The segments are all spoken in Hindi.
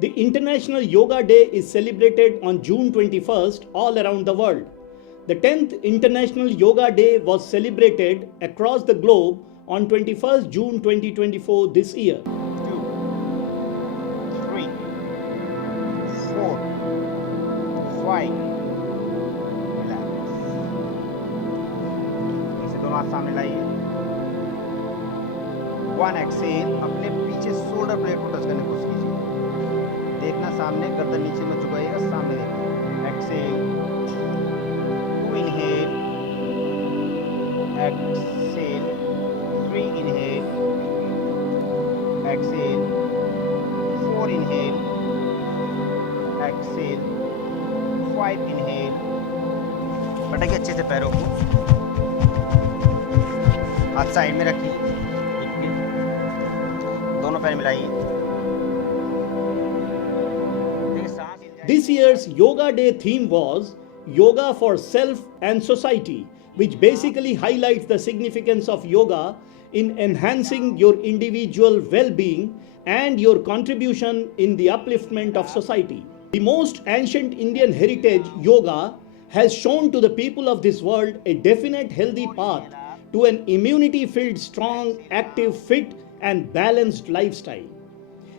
The International Yoga Day is celebrated on June 21st all around the world. The 10th International Yoga Day was celebrated across the globe on 21st June 2024 this year. 2, 3, 4, 5. Relax. इसे दोनों हाथ सामने लाइए. 1 एक्सेल. अपने पीछे शोल्डर ब्लेड को टच करने की कोशिश कीजिए. देखना सामने, गर्दन नीचे मत झुकाइएगा, सामने देखिए. Exhale. 2 inhale. Exhale. 3 inhale. Exhale. 4 inhale. Exhale. 5 inhale. पटकिए अच्छे से पैरों को. हाथ साइड में रखिए. दोनों पैर मिलाइए. This year's Yoga Day theme was Yoga for Self and Society, which basically highlights the significance of yoga in enhancing your individual well-being and your contribution in the upliftment of society. The most ancient Indian heritage, yoga, has shown to the people of this world a definite healthy path to an immunity-filled, strong, active, fit and balanced lifestyle.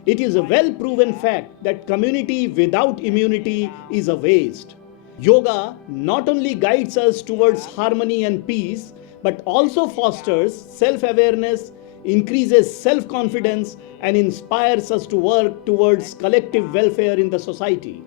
It is a well-proven fact that community without immunity is a waste. Yoga not only guides us towards harmony and peace, but also fosters self-awareness, increases self-confidence, and inspires us to work towards collective welfare in the society.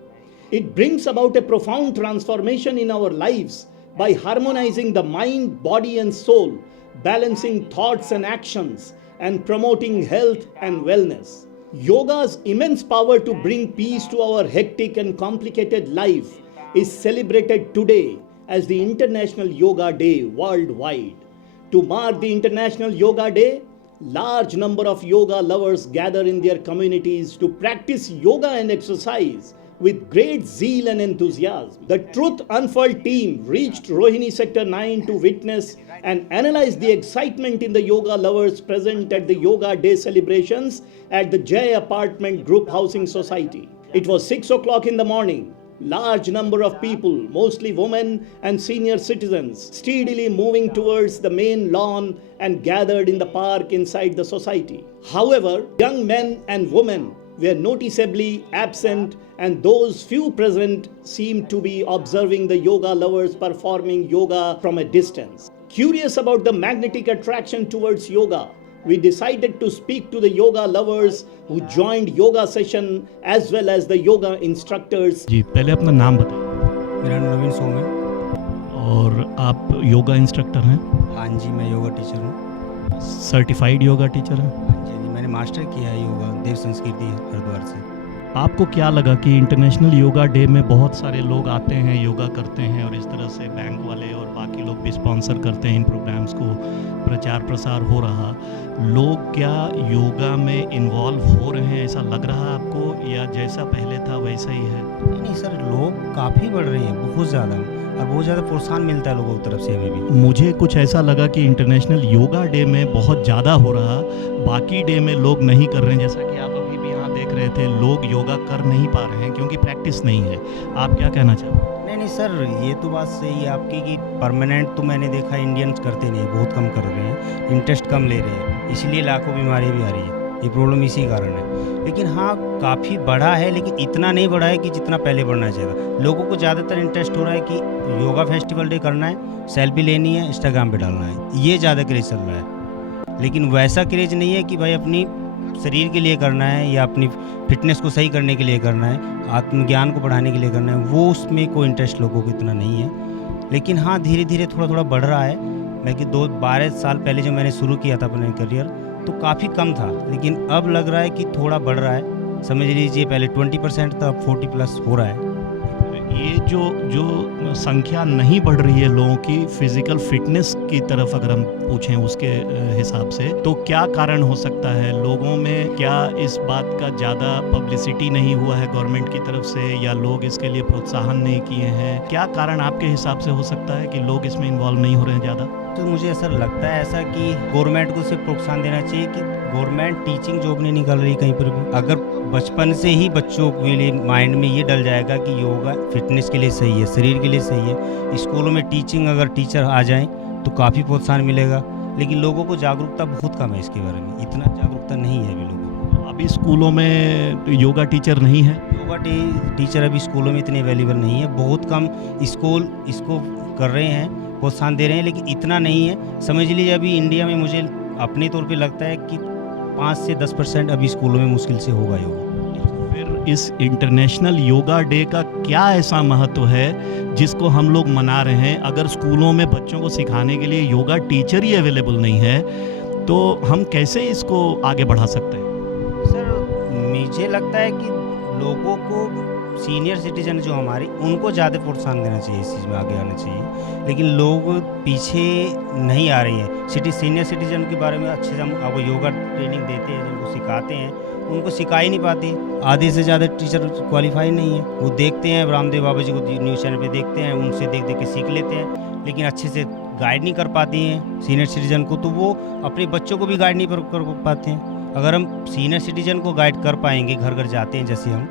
It brings about a profound transformation in our lives by harmonizing the mind, body, and soul, balancing thoughts and actions, and promoting health and wellness. Yoga's immense power to bring peace to our hectic and complicated life is celebrated today as the International Yoga Day worldwide. To mark the International Yoga Day, large number of yoga lovers gather in their communities to practice yoga and exercise with great zeal and enthusiasm. The Truth Unfurled team reached Rohini Sector 9 to witness and analyze the excitement in the yoga lovers present at the Yoga Day celebrations at the Jay Apartment Group Housing Society. It was 6 o'clock in the morning. Large number of people, mostly women and senior citizens, steadily moving towards the main lawn and gathered in the park inside the society. However, young men and women were noticeably absent, and those few present seemed to be observing the yoga lovers performing yoga from a distance. Curious about the magnetic attraction towards yoga, we decided to speak to the yoga lovers who joined yoga session as well as the yoga instructors. जी, पहले अपना नाम बताइए। मेरा नाम नवीन सोम है। और आप योगा इंस्ट्रक्टर हैं? हाँ जी, मैं योगा टीचर हूँ। सर्टिफाइड योगा टीचर हैं? हाँ जी, मैंने मास्टर किया है योगा देव संस्कृति हरिद्वार से। आपको क्या लगा कि इंटरनेशनल योगा डे में बहुत सारे लोग आते हैं, योगा करते हैं और इस तरह से बैंक वाले और बाकी लोग भी स्पॉन्सर करते हैं इन प्रोग्राम्स को, प्रचार प्रसार हो रहा, लोग क्या योगा में इन्वॉल्व हो रहे हैं, ऐसा लग रहा है आपको, या जैसा पहले था वैसा ही है? नहीं सर, लोग काफ़ी बढ़ रहे हैं, बहुत ज़्यादा, और बहुत ज़्यादा प्रोत्साहन मिलता है लोगों की तरफ से हमें भी। मुझे कुछ ऐसा लगा कि इंटरनेशनल योगा डे में बहुत ज़्यादा हो रहा, बाकी डे में लोग नहीं कर रहे हैं, जैसा कि आप अभी भी यहाँ देख रहे थे, लोग योगा कर नहीं पा रहे हैं क्योंकि प्रैक्टिस नहीं है। आप क्या कहना चाहते हैं? नहीं सर, ये तो बात सही है आपकी कि परमानेंट तो मैंने देखा इंडियंस करते नहीं, बहुत कम कर रहे हैं, इंटरेस्ट कम ले रहे हैं, इसलिए लाखों बीमारियाँ भी आ रही है। ये प्रॉब्लम इसी कारण है। लेकिन हाँ, काफ़ी बढ़ा है, लेकिन इतना नहीं बढ़ा है कि जितना पहले बढ़ना चाहिए था। लोगों को ज़्यादातर इंटरेस्ट हो रहा है कि योगा फेस्टिवल डे करना है, सेल्फी लेनी है, इंस्टाग्राम पे डालना है, ये ज़्यादा क्रेज चल रहा है। लेकिन वैसा क्रेज नहीं है कि भाई अपनी शरीर के लिए करना है या अपनी फिटनेस को सही करने के लिए करना है, आत्मज्ञान को बढ़ाने के लिए करना है, वो उसमें कोई इंटरेस्ट लोगों को इतना नहीं है। लेकिन हाँ, धीरे धीरे थोड़ा थोड़ा बढ़ रहा है। मैं कि 12 साल पहले जब मैंने शुरू किया था अपना करियर तो काफ़ी कम था, लेकिन अब लग रहा है कि थोड़ा बढ़ रहा है। समझ लीजिए पहले 20% था, अब 40+ हो रहा है। ये जो संख्या नहीं बढ़ रही है लोगों की फिजिकल फिटनेस की तरफ, अगर हम पूछें उसके हिसाब से, तो क्या कारण हो सकता है? लोगों में क्या इस बात का ज़्यादा पब्लिसिटी नहीं हुआ है गवर्नमेंट की तरफ से, या लोग इसके लिए प्रोत्साहन नहीं किए हैं? क्या कारण आपके हिसाब से हो सकता है कि लोग इसमें इन्वॉल्व नहीं हो रहे हैं ज़्यादा? तो मुझे ऐसा लगता है ऐसा कि गवर्नमेंट को सिर्फ प्रोत्साहन देना चाहिए कि गवर्नमेंट टीचिंग जॉब नहीं निकाल रही कहीं पर भी। अगर बचपन से ही बच्चों के लिए माइंड में ये डल जाएगा कि योगा फिटनेस के लिए सही है, शरीर के लिए सही है। स्कूलों में टीचिंग अगर टीचर आ जाएं तो काफ़ी प्रोत्साहन मिलेगा, लेकिन लोगों को जागरूकता बहुत कम है इसके बारे में, इतना जागरूकता नहीं है अभी लोगों को। अभी स्कूलों में योगा टीचर नहीं है? योगा टीचर अभी स्कूलों में इतने अवेलेबल नहीं है, बहुत कम स्कूल इसको कर रहे हैं, प्रोत्साहन दे रहे हैं, लेकिन इतना नहीं है। समझ लीजिए अभी इंडिया में मुझे अपने तौर पे लगता है कि 5 से 10% अभी स्कूलों में मुश्किल से होगा योगा। फिर इस इंटरनेशनल योगा डे का क्या ऐसा महत्व है जिसको हम लोग मना रहे हैं? अगर स्कूलों में बच्चों को सिखाने के लिए योगा टीचर ही अवेलेबल नहीं है तो हम कैसे इसको आगे बढ़ा सकते हैं? सर मुझे लगता है कि लोगों को सीनियर सिटीजन जो हमारे उनको ज़्यादा प्रोत्साहन देना चाहिए, इस चीज़ में आगे आना चाहिए, लेकिन लोग पीछे नहीं आ रही हैं। सीनियर सिटीजन के बारे में अच्छे से हम अब योगा ट्रेनिंग देते हैं, जिनको सिखाते हैं उनको सिखा ही नहीं पाते। आधे से ज़्यादा टीचर क्वालिफाई नहीं है, वो देखते हैं रामदेव बाबा जी को न्यूज़ चैनल पे देखते हैं, उनसे देख देख के सीख लेते हैं, लेकिन अच्छे से गाइड नहीं कर पाती हैं सीनियर सिटीजन को, तो वो अपने बच्चों को भी गाइड नहीं कर पाते हैं। अगर हम सीनियर सिटीजन को गाइड कर पाएंगे, घर घर जाते हैं जैसे हम,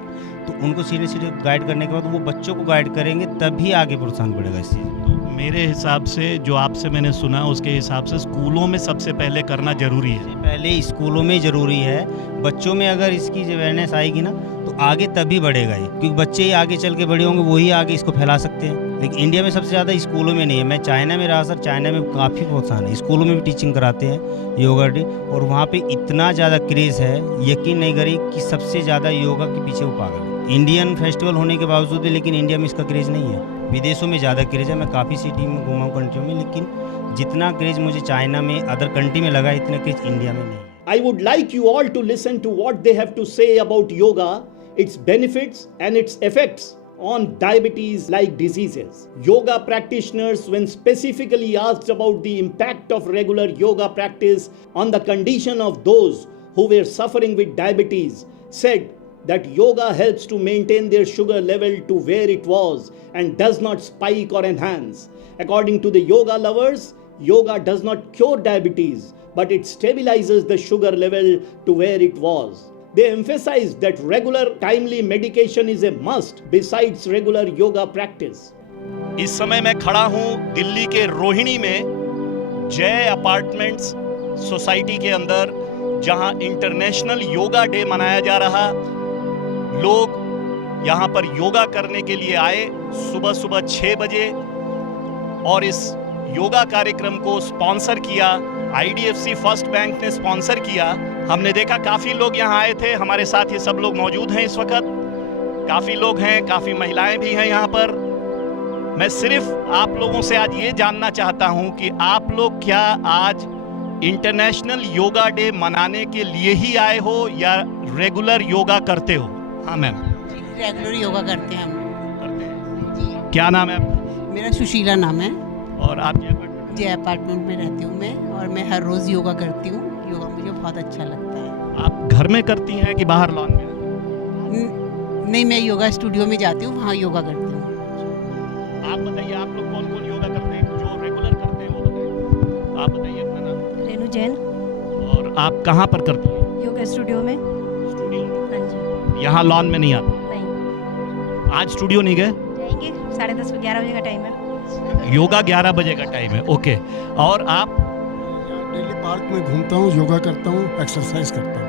तो उनको सीनियर सिटीजन गाइड करने के बाद वो बच्चों को गाइड करेंगे, तभी आगे प्रोत्साहन बढ़ेगा इस चीज़ में। तो मेरे हिसाब से जो आपसे मैंने सुना उसके हिसाब से स्कूलों में सबसे पहले करना जरूरी है। पहले स्कूलों में ज़रूरी है, बच्चों में अगर इसकी अवेयरनेस आएगी ना तो आगे तभी बढ़ेगा ये, क्योंकि बच्चे ही आगे चल के बड़े होंगे, वही आगे इसको फैला सकते हैं। लेकिन इंडिया में सबसे ज़्यादा स्कूलों में नहीं है। मैं चाइना में रहा सर, चाइना में काफ़ी प्रोत्साहन है, स्कूलों में भी टीचिंग कराते हैं योगा डे, और वहाँ पे इतना ज़्यादा क्रेज़ है, यकीन नहीं करिए कि सबसे ज़्यादा योगा के पीछे वो पागल है। इंडियन फेस्टिवल होने के बावजूद भी लेकिन इंडिया में इसका क्रेज़ नहीं है, विदेशों में ज़्यादा क्रेज़ है। मैं काफ़ी सिटी में घूमा हूँ कंट्रियों में, लेकिन जितना क्रेज़ मुझे चाइना में अदर कंट्री में लगा इतना क्रेज़ इंडिया में नहीं है। I would like you all to listen to what they have to say about yoga, its benefits and its effects on diabetes-like diseases. Yoga practitioners, when specifically asked about the impact of regular yoga practice on the condition of those who were suffering with diabetes, said that yoga helps to maintain their sugar level to where it was and does not spike or enhance. According to the yoga lovers, yoga does not cure diabetes, but it stabilizes the sugar level to where it was. They emphasized that regular timely medication is a must besides regular yoga practice. इस समय मैं खड़ा हूं दिल्ली के रोहिणी में जय अपार्टमेंट्स सोसाइटी के अंदर, जहां इंटरनेशनल योगा डे मनाया जा रहा। लोग यहां पर योगा करने के लिए आए सुबह सुबह 6 बजे, और इस योगा कार्यक्रम को स्पॉन्सर किया IDFC फर्स्ट बैंक ने स्पॉन्सर किया। हमने देखा काफ़ी लोग यहाँ आए थे, हमारे साथ ये सब लोग मौजूद हैं इस वक्त, काफ़ी लोग हैं, काफ़ी महिलाएं भी हैं यहाँ पर। मैं सिर्फ आप लोगों से आज ये जानना चाहता हूँ कि आप लोग क्या आज इंटरनेशनल योगा डे मनाने के लिए ही आए हो या रेगुलर योगा करते हो? हाँ मैम। रेगुलर योगा करते हैं हम। करते हैं। क्या नाम है आपका? मेरा सुशीला नाम है और आप जय अपार्टमेंट में रहती हूँ मैं, और मैं हर रोज़ योगा करती हूँ। योगा मुझे बहुत अच्छा लगता है। आप घर में करती हैं कि बाहर लॉन में? नहीं, मैं योगा स्टूडियो में जाती हूँ, वहाँ योगा करती हूँ। आप बताइए, आप लोग कौन कौन योगा करते हैं? जो रेगुलर करते हैं वो बताइए। आप बताइए अपना नाम। रेनू जैन। और आप कहाँ पर करती हैं? योगा स्टूडियो में। स्टूडियो में। हाँ जी। यहाँ लॉन में नहीं आते? नहीं। आज स्टूडियो नहीं गए? जाएंगे, 10:30 11 बजे का टाइम है। योगा 11 बजे का टाइम है, ओके। और आप? डेली पार्क में घूमता हूँ, योगा करता हूँ, एक्सरसाइज करता हूँ।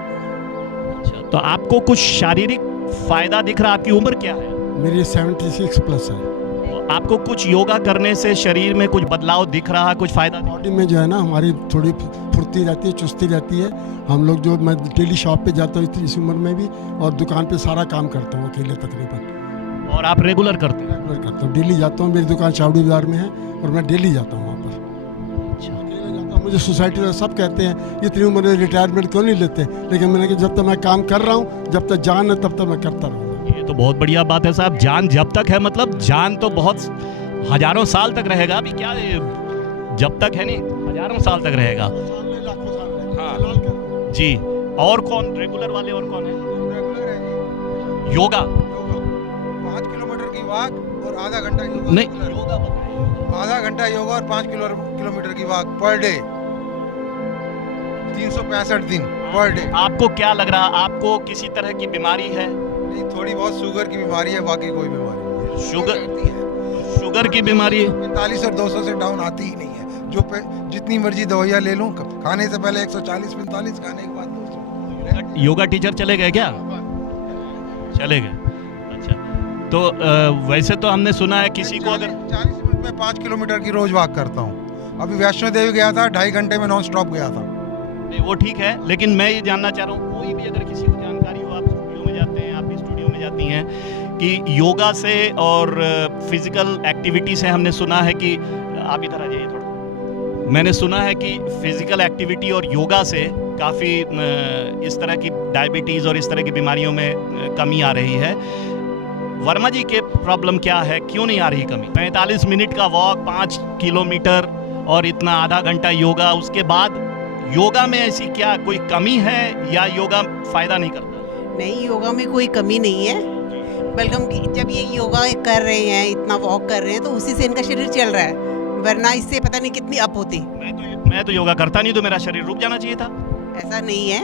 अच्छा, तो आपको कुछ शारीरिक फायदा दिख रहा? आपकी उम्र क्या है? मेरी 76 प्लस है। तो आपको कुछ योगा करने से शरीर में कुछ बदलाव दिख रहा, कुछ फायदा? बॉडी में जो है ना हमारी थोड़ी फुर्ती रहती है, चुस्ती रहती है। हम लोग जो मैं डेली शॉप पे जाता हूँ इस उम्र में भी, और दुकान पे सारा काम करता हूँ अकेले तकरीबन। और आप रेगुलर करते हैं? रेगुलर करता हूँ, डेली जाता हूँ। मेरी दुकान चावड़ी बाजार में है और मैं डेली जाता हूँ वहाँ पर। अच्छा। अकेले जाता हूँ। मुझे सोसाइटी में सब कहते हैं इतनी उम्र में रिटायरमेंट क्यों नहीं लेते, लेकिन मैंने कहा जब तक मैं काम कर रहा हूँ, जब तक जान है तब तक मैं करता रहूँगा। ये तो बहुत बढ़िया बात है साहब। जान जब तक है, मतलब जान तो बहुत हजारों साल तक रहेगा। अभी क्या जब तक है, नहीं हजारों साल तक रहेगा। हाँ जी। और कौन रेगुलर वाले, और कौन है? योगा 5 किलोमीटर की वॉक और आधा घंटा योगा। नहीं, योगा बताइए। आधा घंटा योगा और 5 किलोमीटर की वॉक पर डे, 365 दिन। Per day. आपको क्या लग रहा, आपको किसी तरह की बीमारी है? नहीं, थोड़ी बहुत शुगर की बीमारी है, बाकी कोई बीमारी नहीं है। शुगर की बीमारी है? 45 और 200 से डाउन आती ही नहीं है। जितनी मर्जी दवाइयाँ ले लूँ, खाने से पहले 140-45, खाने के बाद 200। योगा टीचर चले गए क्या? चले गए, अच्छा। तो वैसे तो हमने सुना है किसी को अगर 40 मिनट में 5 किलोमीटर की रोज वॉक करता हूँ। अभी वैष्णो देवी गया था, 2.5 घंटे में नॉन स्टॉप गया था। नहीं, वो ठीक है, लेकिन मैं ये जानना चाह रहा हूँ, कोई भी अगर किसी को जानकारी हो, आप स्टूडियो में जाते हैं, आप भी स्टूडियो में जाती हैं, कि योगा से और फिजिकल एक्टिविटी से हमने सुना है कि आप इधर आ जाइए थोड़ा। मैंने सुना है कि फिजिकल एक्टिविटी और योगा से काफ़ी इस तरह की डायबिटीज़ और इस तरह की बीमारियों में कमी आ रही है। वर्मा जी के प्रॉब्लम क्या है, क्यों नहीं आ रही कमी? 45 मिनट का वॉक, 5 किलोमीटर और इतना आधा घंटा योगा, उसके बाद योगा में ऐसी क्या कोई कमी है या योगा फ़ायदा नहीं करता? नहीं, योगा में कोई कमी नहीं है, बल्कि हम जब ये योगा कर रहे हैं, इतना वॉक कर रहे हैं, तो उसी से इनका शरीर चल रहा है, वरना इससे पता नहीं कितनी अप होती। मैं तो योगा करता नहीं, तो मेरा शरीर रुक जाना चाहिए था। ऐसा नहीं है,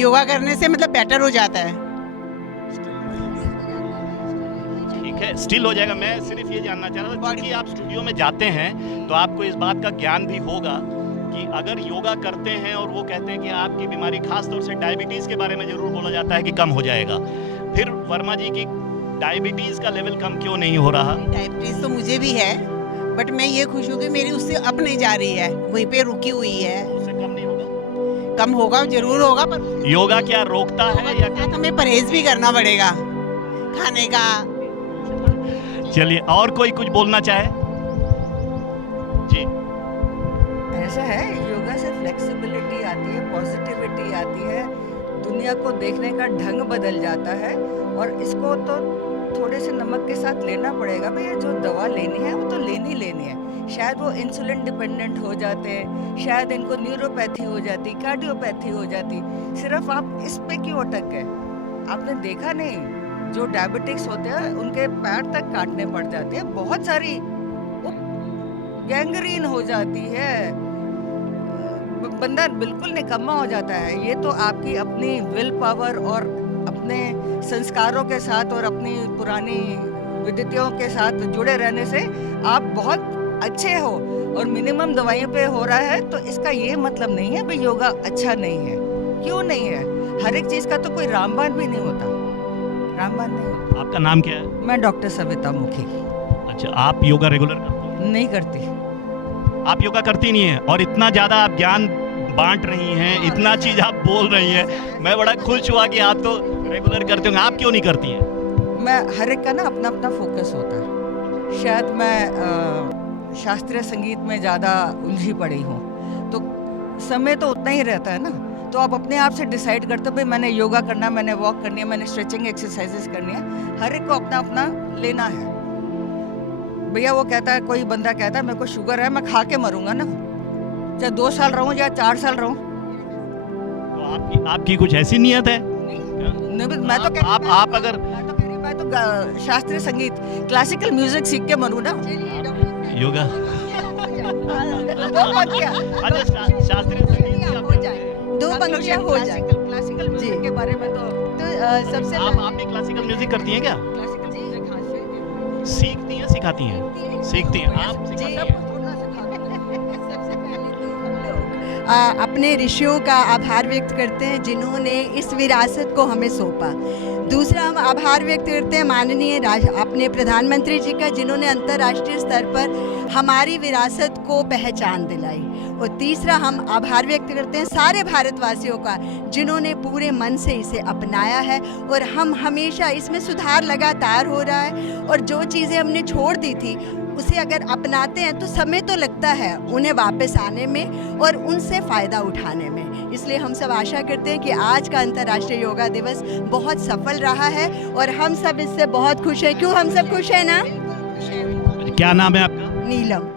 योगा करने से मतलब बेटर हो जाता है। ठीक है, स्टिल हो जाएगा। मैं सिर्फ ये जानना चाह रहा था, क्योंकि आप स्टूडियो में जाते हैं तो आपको इस बात का ज्ञान भी होगा कि अगर योगा करते हैं और वो कहते हैं कि आपकी बीमारी, खास तौर से डायबिटीज़ के बारे में जरूर बोला जाता है कि कम हो जाएगा, फिर वर्मा जी की डायबिटीज़ का लेवल कम क्यों नहीं हो रहा? डायबिटीज तो मुझे भी है, बट मैं ये खुश हूँ कि मेरी उससे अप नहीं जा रही है, वहीं पे रुकी हुई है। उससे कम नहीं होगा? कम होगा, जरूर होगा, पर योगा क्या रोकता है या क्या? हमें परहेज भी करना पड़ेगा खाने का। चलिए, और कोई कुछ बोलना चाहे? जी। ऐसा है, योगा से फ्लेक्सिबिलिटी आती है, पॉजिटिविटी आती है, दुनिया को देखने का ढंग बदल जाता है। और इसको तो थोड़े से नमक के साथ लेना पड़ेगा भैया। जो दवा लेनी है वो तो लेनी है। शायद वो इंसुलिन डिपेंडेंट हो जाते हैं, शायद इनको न्यूरोपैथी हो जाती, कार्डियोपैथी हो जाती। सिर्फ आप इस पे क्यों अटक गए? आपने देखा नहीं, जो डायबिटिक्स होते हैं उनके पैर तक काटने पड़ जाते हैं, बहुत सारी गैंग्रीन हो जाती है, बंदा बिल्कुल निकम्मा हो जाता है। ये तो आपकी अपनी विल पावर और अपने संस्कारों के साथ और अपनी पुरानी विदितियों के साथ जुड़े रहने से आप बहुत अच्छे हो, और मिनिमम दवाइयों पे हो रहा है, तो इसका ये मतलब नहीं है भाई योगा अच्छा नहीं है। क्यों नहीं है? हर एक चीज का तो कोई रामबाण भी नहीं होता, रामबाण नहीं होता। आपका नाम क्या है? मैं डॉक्टर सविता मुखी। अच्छा, आप योगा रेगुलर करते हैं? नहीं करती। आप योगा करती नहीं है, और इतना ज़्यादा आप ज्ञान बांट रही हैं, इतना चीज़ आप बोल रही हैं, मैं बड़ा खुश हुआ कि आप तो रेगुलर करते होंगे। आप क्यों नहीं करती हैं? मैं हर एक का ना अपना अपना फोकस होता है। शायद मैं शास्त्रीय संगीत में ज़्यादा उलझी पड़ी हूँ, तो समय तो उतना ही रहता है ना, तो आप अपने आप से डिसाइड करते हो भाई मैंने योगा करना है, मैंने वॉक करनी है, मैंने स्ट्रेचिंग एक्सरसाइजेस करनी है। हर एक को अपना अपना लेना है। भैया वो कहता है, कोई बंदा कहता है मेरे को शुगर है, मैं खा के मरूंगा ना, चाहे 2 साल रहूं या 4 साल रहूं। तो आपकी कुछ ऐसी नीयत है? नहीं, मैं तो आप अगर मैं तो शास्त्रीय संगीत, क्लासिकल म्यूजिक सीख के मरूं ना। योगा अच्छा, शास्त्रीय संगीत हो जाए, 2 पंक्तियां हो जाए क्लासिकल म्यूजिक के बारे में। तो सबसे आप भी क्लासिकल म्यूजिक करती हैं क्या? क्लासिकल म्यूजिक हाँ सीखती हैं, सिखाती हैं? सीखती हैं आप? सिखाती हैं? अपने ऋषियों का आभार व्यक्त करते हैं जिन्होंने इस विरासत को हमें सौंपा। दूसरा, हम आभार व्यक्त करते हैं माननीय अपने प्रधानमंत्री जी का, जिन्होंने अंतर्राष्ट्रीय स्तर पर हमारी विरासत को पहचान दिलाई। और तीसरा, हम आभार व्यक्त करते हैं सारे भारतवासियों का, जिन्होंने पूरे मन से इसे अपनाया है, और हम हमेशा इसमें सुधार लगातार हो रहा है। और जो चीज़ें हमने छोड़ दी थी उसे अगर अपनाते हैं तो समय तो लगता है उन्हें वापस आने में और उनसे फ़ायदा उठाने में। इसलिए हम सब आशा करते हैं कि आज का अंतर्राष्ट्रीय योगा दिवस बहुत सफल रहा है और हम सब इससे बहुत खुश हैं। क्यों हम सब खुश हैं ना? क्या नाम है आपका? नीलम।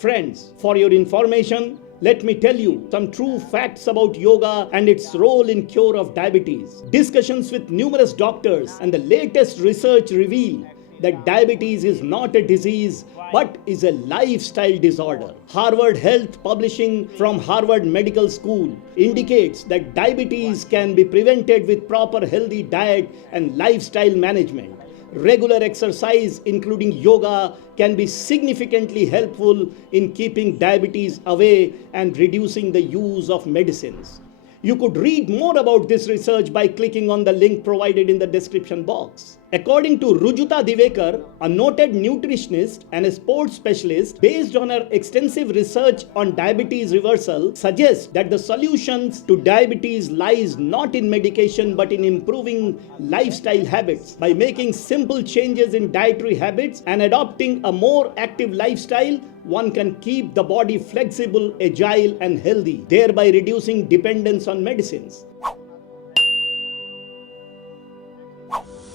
Friends, for your information, let me tell you some true facts about yoga and its role in cure of diabetes. Discussions with numerous doctors and the latest research reveal that diabetes is not a disease but is a lifestyle disorder. Harvard Health Publishing from Harvard Medical School indicates that diabetes can be prevented with proper healthy diet and lifestyle management. Regular exercise, including yoga, can be significantly helpful in keeping diabetes away and reducing the use of medicines. You could read more about this research by clicking on the link provided in the description box. According to Rujuta Divekar, a noted nutritionist and a sports specialist, based on her extensive research on diabetes reversal, suggests that the solutions to diabetes lies not in medication but in improving lifestyle habits. By making simple changes in dietary habits and adopting a more active lifestyle, one can keep the body flexible, agile, and healthy, thereby reducing dependence on medicines.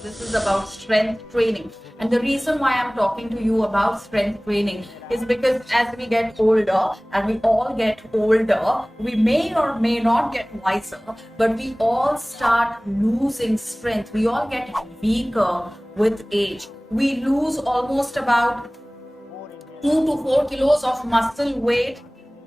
This is about strength training. And the reason why I'm talking to you about strength training is because as we get older, and we all get older, we may or may not get wiser, but we all start losing strength. We all get weaker with age. We lose almost about 2 to 4 kilos of muscle weight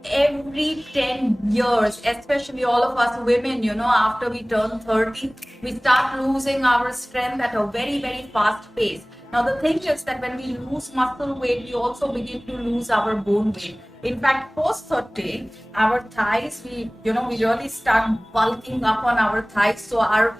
every 10 years, especially all of us women, after we turn 30, we start losing our strength at a very, very fast pace. Now, the thing is that when we lose muscle weight, we also begin to lose our bone weight. In fact, post 30, our thighs, we really start bulking up on our thighs. So our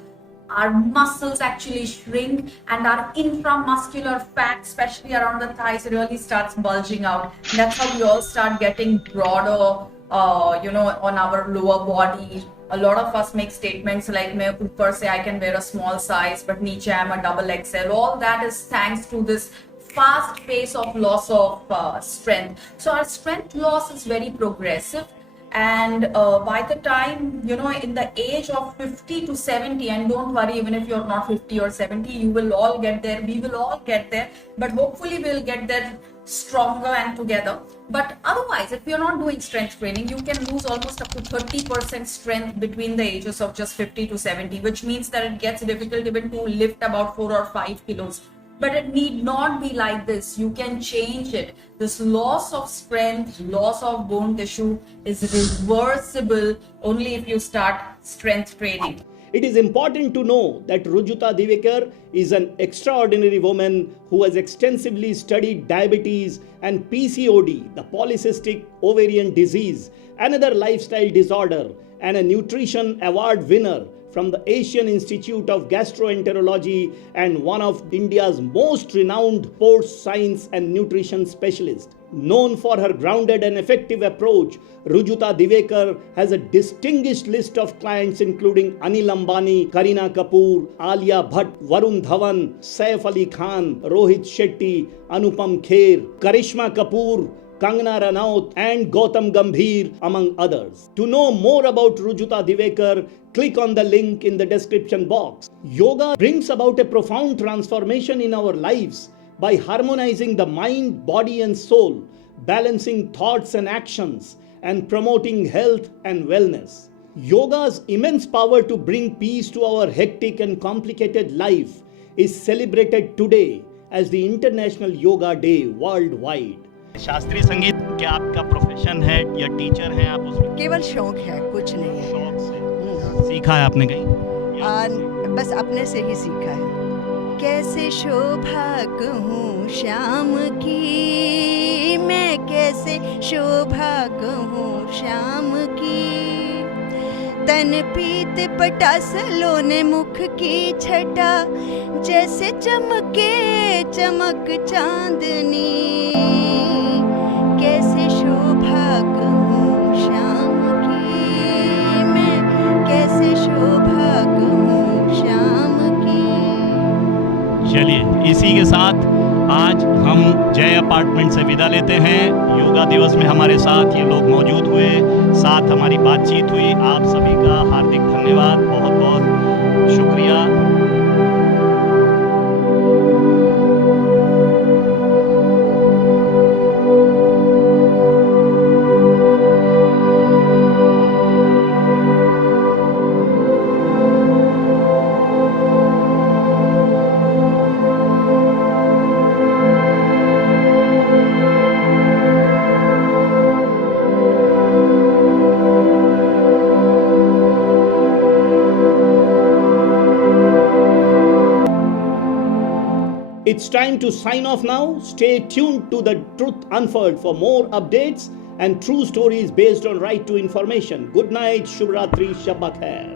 muscles actually shrink and our intramuscular fat, especially around the thighs, really starts bulging out. And that's how we all start getting broader, on our lower body. A lot of us make statements like, "Main upar se I can wear a small size, but niche I am a double XL." All that is thanks to this fast pace of loss of strength. So our strength loss is very progressive. And by the time, in the age of 50 to 70, and don't worry, even if you're not 50 or 70, you will all get there. We will all get there. But hopefully we'll get there stronger and together. But otherwise, if you're not doing strength training, you can lose almost up to 30% strength between the ages of just 50 to 70, which means that it gets difficult even to lift about 4 or 5 kilos. But it need not be like this. You can change it. This loss of strength, loss of bone tissue is reversible only if you start strength training. It is important to know that Rujuta Divekar is an extraordinary woman who has extensively studied diabetes and PCOD, the polycystic ovarian disease, another lifestyle disorder, and a nutrition award winner from the Asian Institute of Gastroenterology and one of India's most renowned sports science and nutrition specialists. Known for her grounded and effective approach, Rujuta Divekar has a distinguished list of clients including Anil Ambani, Kareena Kapoor, Alia Bhatt, Varun Dhawan, Saif Ali Khan, Rohit Shetty, Anupam Kher, Karishma Kapoor, Kangana Ranaut and Gautam Gambhir, among others. To know more about Rujuta Divekar, click on the link in the description box. Yoga brings about a profound transformation in our lives by harmonizing the mind, body and soul, balancing thoughts and actions, and promoting health and wellness. Yoga's immense power to bring peace to our hectic and complicated life is celebrated today as the International Yoga Day worldwide. शास्त्रीय संगीत क्या आपका प्रोफेशन है या टीचर हैं आप उसमें? केवल शौक है, कुछ नहीं है। शौक से सीखा है आपने कहीं? बस अपने से ही सीखा है। कैसे शोभा कहूँ श्याम की, मैं कैसे शोभा कहूँ श्याम की, तन पीत पटासलों ने मुख की छटा, जैसे चमके चमक चांदनी, कैसे शोभा कहूँ श्याम की, मैं कैसे शोभा कहूँ श्याम की। चलिए, इसी के साथ आज हम जय अपार्टमेंट से विदा लेते हैं। योगा दिवस में हमारे साथ ये लोग मौजूद हुए, साथ हमारी बातचीत हुई। आप सभी का हार्दिक धन्यवाद, बहुत बहुत शुक्रिया। It's time to sign off now. Stay tuned to The Truth Unfurled for more updates and true stories based on right to information. Good night, Shubhratri, Shabba Khair.